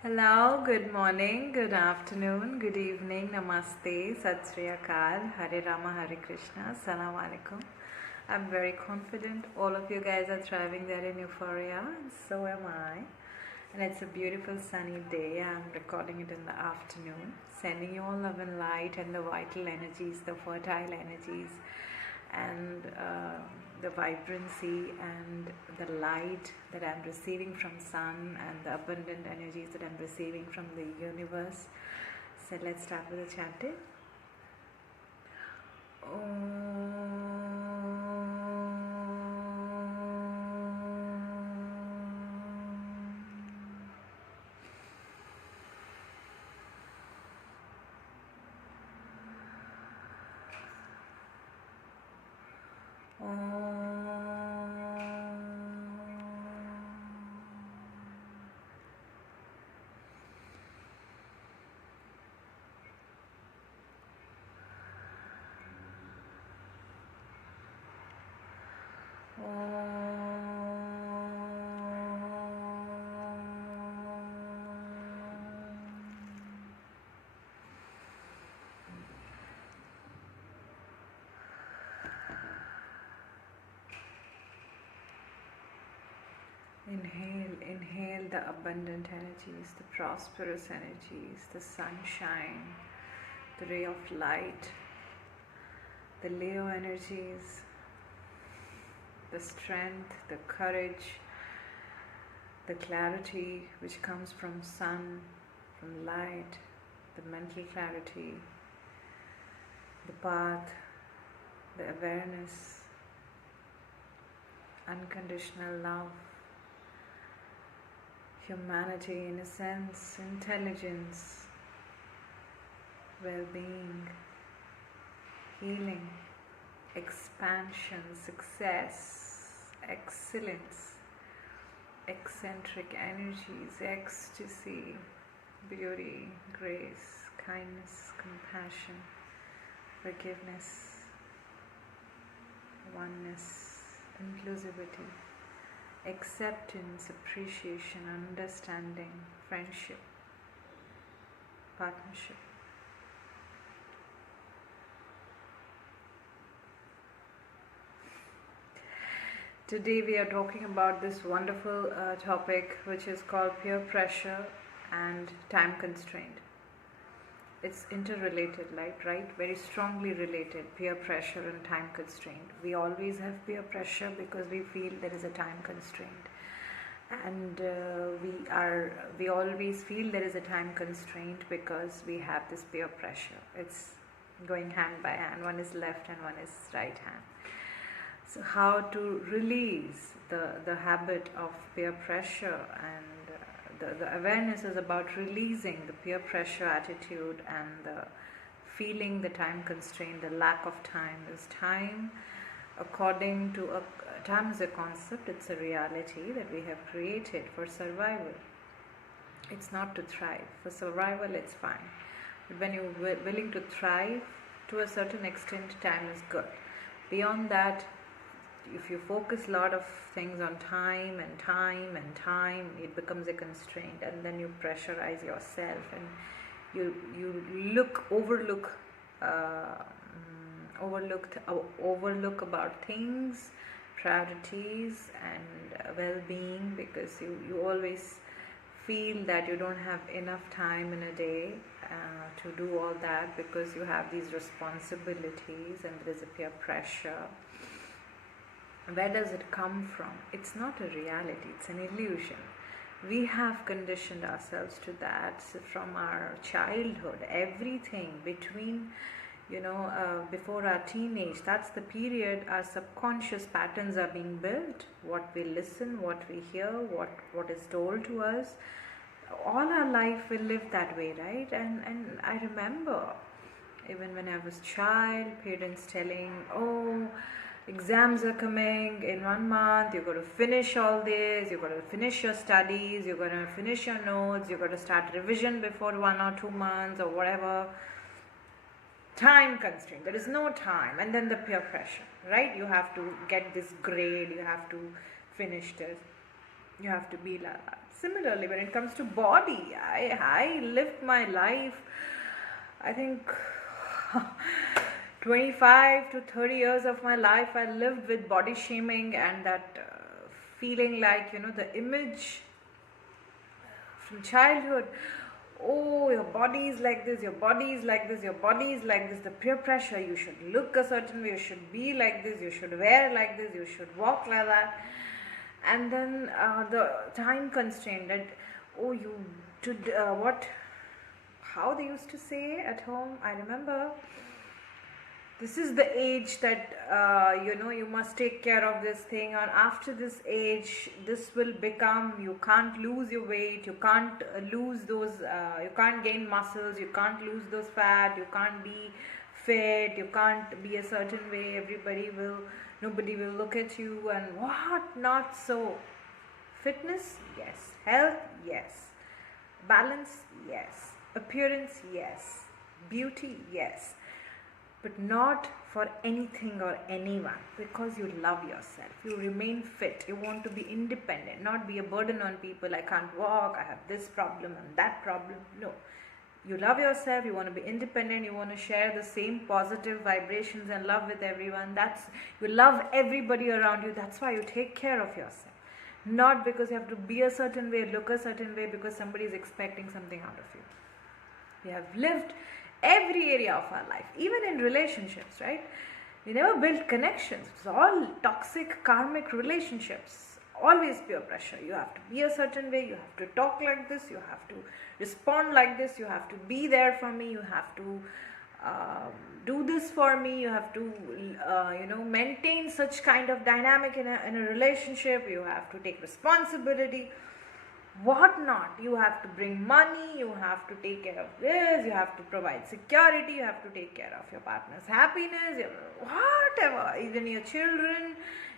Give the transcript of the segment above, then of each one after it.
Hello, good morning, good afternoon, good evening, namaste, Sat Sri Akal, Hare Rama, Hare Krishna, Assalamu Alaikum. I'm very confident all of you guys are thriving there in euphoria, and so am I. And it's a beautiful sunny day. I'm recording it in the afternoon, sending you all love and light and the vital energies, the fertile energies, and the vibrancy and the light that I'm receiving from sun and the abundant energies that I'm receiving from the universe. So let's start with the chanting. Inhale the abundant energies, the prosperous energies, the sunshine, the ray of light, the Leo energies, the strength, the courage, the clarity which comes from sun, from light, the mental clarity, the path, the awareness, unconditional love, humanity, innocence, intelligence, well-being, healing, expansion, success, excellence, eccentric energies, ecstasy, beauty, grace, kindness, compassion, forgiveness, oneness, inclusivity, acceptance, appreciation, understanding, friendship, partnership. Today we are talking about this wonderful topic which is called peer pressure and time constraint. It's interrelated, right? Very strongly related, peer pressure and time constraint. We always have peer pressure because we feel there is a time constraint. And we always feel there is a time constraint because we have this peer pressure. It's going hand by hand. One is left and one is right hand. So how to release the habit of peer pressure, and the awareness is about releasing the peer pressure attitude and the feeling the time constraint, the lack of time. Is time, according to time is a concept, it's a reality that we have created for survival. It's not to thrive. For survival it's fine. But when you're willing to thrive, to a certain extent time is good. Beyond that, if you focus a lot of things on time, it becomes a constraint, and then you pressurize yourself and you overlook about things, priorities, and well-being, because you always feel that you don't have enough time in a day to do all that, because you have these responsibilities and there is a peer pressure. Where does it come from? It's not a reality, it's an illusion. We have conditioned ourselves to that from our childhood. Everything between, before our teenage, that's the period our subconscious patterns are being built. What we listen, what we hear, what is told to us. All our life we live that way, right? And I remember, even when I was child, parents telling, exams are coming in 1 month, you've got to finish all this, you've got to finish your studies, you've got to finish your notes, you've got to start revision before 1 or 2 months or whatever. Time constraint, there is no time. And then the peer pressure, right? You have to get this grade, you have to finish this, you have to be like that. Similarly, when it comes to body, I lived my life, I think 25 to 30 years of my life I lived with body shaming and that feeling like, the image from childhood. Oh, your body is like this, your body is like this, your body is like this. The peer pressure, you should look a certain way, you should be like this, you should wear like this, you should walk like that. And then the time constraint that, oh, you should, how they used to say at home, I remember, this is the age that you must take care of this thing, and after this age this will become, you can't lose your weight, you can't lose those you can't gain muscles, you can't lose those fat, you can't be fit, you can't be a certain way, nobody will look at you and what not. So fitness, yes. Health, yes. Balance, yes. Appearance, yes. Beauty, yes. But not for anything or anyone, because you love yourself, you remain fit, you want to be independent, not be a burden on people. I can't walk, I have this problem and that problem. No, you love yourself, you want to be independent, you want to share the same positive vibrations and love with everyone. You love everybody around you. That's why you take care of yourself, not because you have to be a certain way, look a certain way, because somebody is expecting something out of you. We have lived every area of our life, even in relationships, right? We never built connections. It's all toxic karmic relationships, always peer pressure. You have to be a certain way, you have to talk like this, you have to respond like this, you have to be there for me, you have to do this for me, you have to maintain such kind of dynamic in a relationship, you have to take responsibility, what not. You have to bring money, you have to take care of this, you have to provide security, you have to take care of your partner's happiness, whatever, even your children,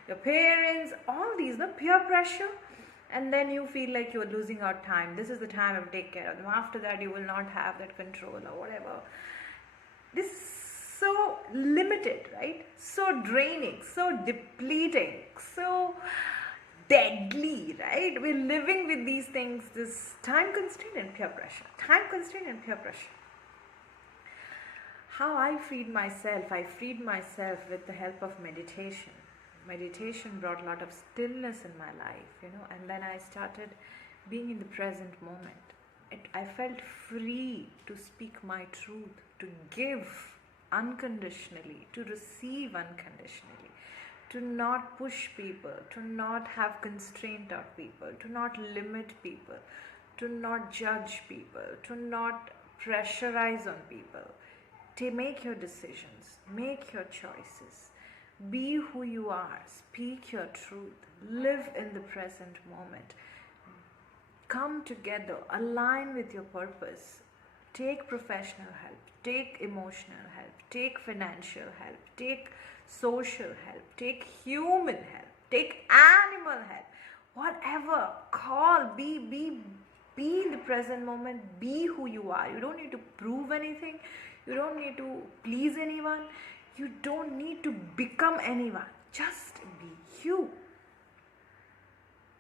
your parents, all these, the peer pressure. And then you feel like you're losing out time. This is the time I will take care of them. After that you will not have that control or whatever. This is so limited, right? So draining, so depleting, so deadly, right? We're living with these things, this time constraint and peer pressure. Time constraint and peer pressure. How I freed myself with the help of meditation. Meditation brought a lot of stillness in my life, and then I started being in the present moment. I felt free to speak my truth, to give unconditionally, to receive unconditionally, to not push people, to not have constraint of people, to not limit people, to not judge people, to not pressurize on people. To make your decisions, make your choices, be who you are, speak your truth, live in the present moment. Come together, align with your purpose, take professional help, take emotional help, take financial help, take social help, take human help, take animal help, whatever. Call, be in the present moment, be who you are. You don't need to prove anything, you don't need to please anyone, you don't need to become anyone. Just be you.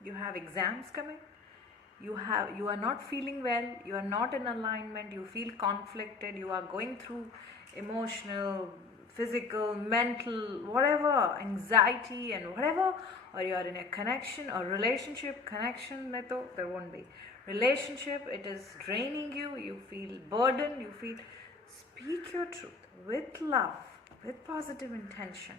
You have exams coming, you are not feeling well, you are not in alignment, you feel conflicted, you are going through emotional, physical, mental, whatever, anxiety and whatever, or you are in a connection or relationship. Connection mein to there won't be. Relationship, it is draining you, you feel burdened, you feel. Speak your truth with love, with positive intention.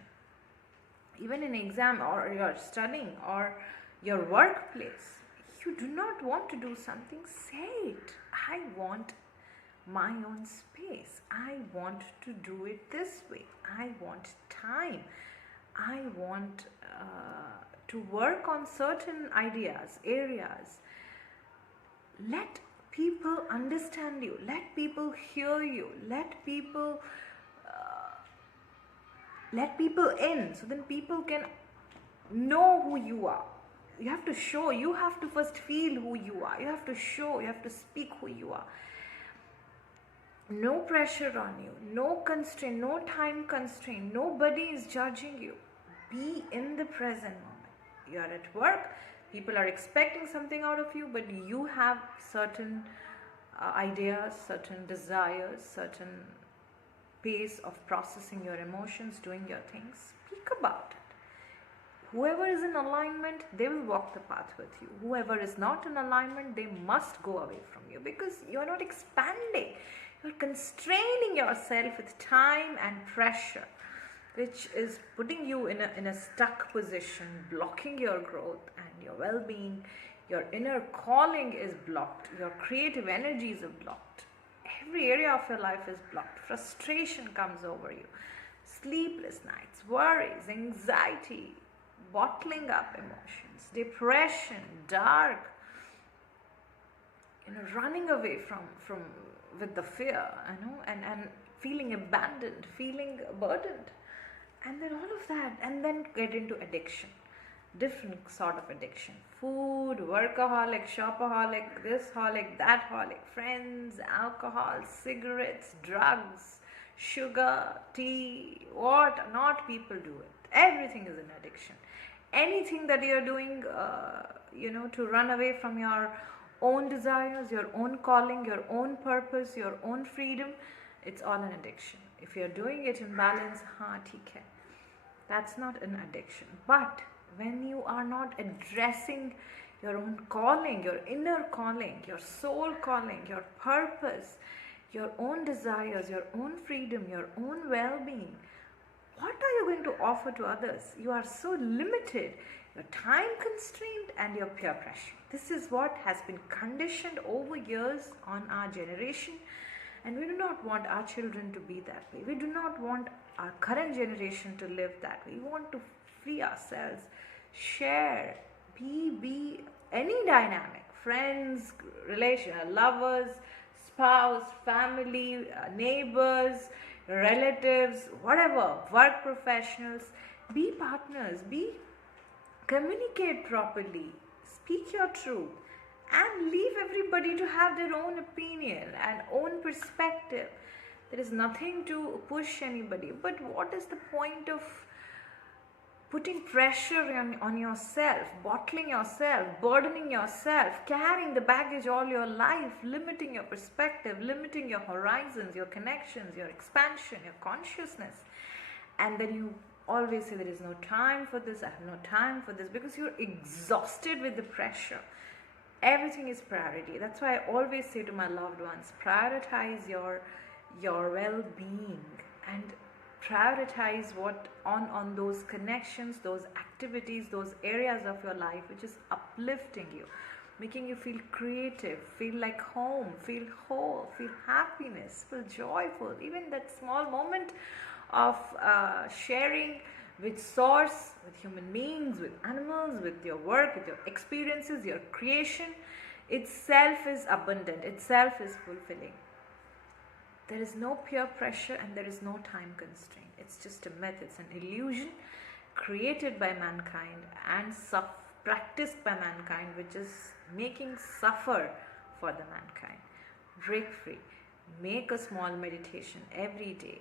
Even in exam or you're studying or your workplace, you do not want to do something, say it. I want my own space. I want to do it this way. I want time. I want to work on certain ideas, areas. Let people understand you. Let people hear you. Let people in, so then people can know who you are. You have to show, you have to first feel who you are. You have to show, you have to speak who you are. No pressure on you, no constraint, no time constraint. Nobody is judging you. Be in the present moment. You are at work, People are expecting something out of you, but you have certain ideas, certain desires, certain pace of processing your emotions, doing your things. Speak about it. Whoever is in alignment, they will walk the path with you. Whoever is not in alignment, they must go away from you, because you are not expanding. You're constraining yourself with time and pressure, which is putting you in a stuck position, blocking your growth and your well-being. Your inner calling is blocked. Your creative energies are blocked. Every area of your life is blocked. Frustration comes over you. Sleepless nights, worries, anxiety, bottling up emotions, depression, dark, running away from with the fear, and feeling abandoned, feeling burdened, and then all of that, and then get into addiction, different sort of addiction: food, workaholic, shopaholic, this holic, that holic, friends, alcohol, cigarettes, drugs, sugar, tea, what not people do it. Everything is an addiction. Anything that you're doing to run away from your own desires, your own calling, your own purpose, your own freedom, it's all an addiction. If you're doing it in balance, theek hai, that's not an addiction. But when you are not addressing your own calling, your inner calling, your soul calling, your purpose, your own desires, your own freedom, your own well-being, what are you going to offer to others? You are so limited. Your time constraint and your peer pressure. This is what has been conditioned over years on our generation, and we do not want our children to be that way. We do not want our current generation to live that way. We want to free ourselves, share, be any dynamic, friends, relation, lovers, spouse, family, neighbors, relatives, whatever, work professionals, be partners, communicate properly, speak your truth, and leave everybody to have their own opinion and own perspective. There is nothing to push anybody, but what is the point of putting pressure on yourself, bottling yourself, burdening yourself, carrying the baggage all your life, limiting your perspective, limiting your horizons, your connections, your expansion, your consciousness, and then you always say there is no time for this, I have no time for this, because you're exhausted with the pressure. Everything is priority. That's why I always say to my loved ones, prioritize your well-being, and prioritize what on those connections, those activities, those areas of your life which is uplifting you, making you feel creative, feel like home, feel whole, feel happiness, feel joyful. Even that small moment of sharing with source, with human beings, with animals, with your work, with your experiences, your creation itself is abundant, itself is fulfilling. There is no peer pressure and there is no time constraint. It's just a myth, it's an illusion created by mankind and practiced by mankind, which is making suffer for the mankind. Break free. Make a small meditation every day.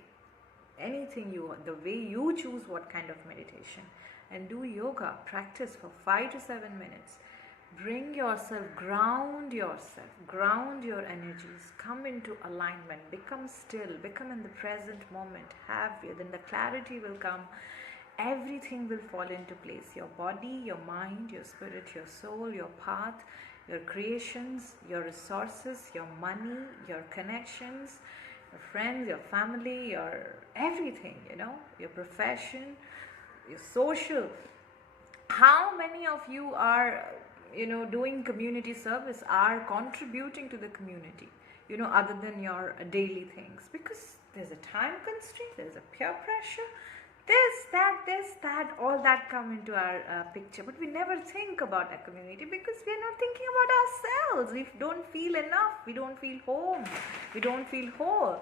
Anything you want, the way you choose what kind of meditation. And do yoga. Practice for 5 to 7 minutes. Bring yourself, ground your energies, come into alignment, become still, become in the present moment, then the clarity will come, everything will fall into place, your body, your mind, your spirit, your soul, your path, your creations, your resources, your money, your connections, your friends, your family, your everything, your profession, your social. How many of you are doing community service, are contributing to the community, other than your daily things? Because there's a time constraint, there's a peer pressure, this, that, all that come into our picture. But we never think about our community because we are not thinking about ourselves. We don't feel enough, we don't feel home, we don't feel whole.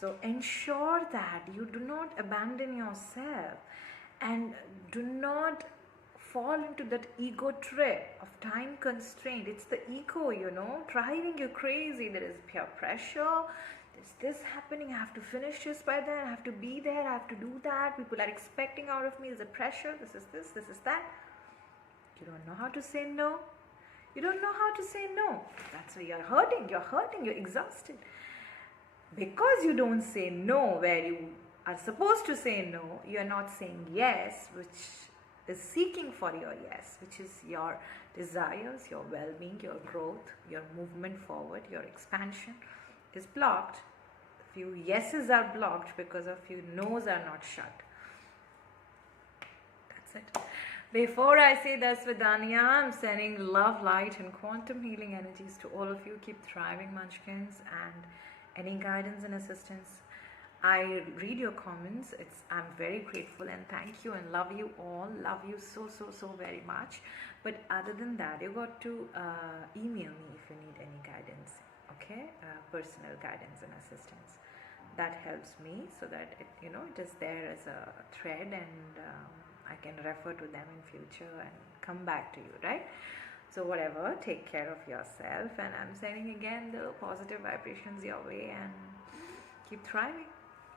So ensure that you do not abandon yourself and do not fall into that ego trip of time constraint. It's the ego, driving you crazy. There is peer pressure, there's this happening, I have to finish this by then, I have to be there, I have to do that, people are expecting out of me, there's a pressure, this is that. You don't know how to say no. You don't know how to say no. That's why you're hurting, you're exhausted. Because you don't say no where you are supposed to say no, you are not saying yes, which is seeking for your yes, which is your desires, your well-being, your growth, your movement forward, your expansion is blocked. Few yeses are blocked because a few no's are not shut. That's it. Before I say that's Vidania, I'm sending love, light, and quantum healing energies to all of you. Keep thriving, munchkins, and any guidance and assistance. I read your comments. I'm very grateful and thank you and love you all. Love you so very much. But other than that, you got to email me if you need any guidance. Okay, personal guidance and assistance. That helps me so that it is there as a thread, and I can refer to them in future and come back to you, right? So whatever, take care of yourself, and I'm sending again the positive vibrations your way, and keep thriving.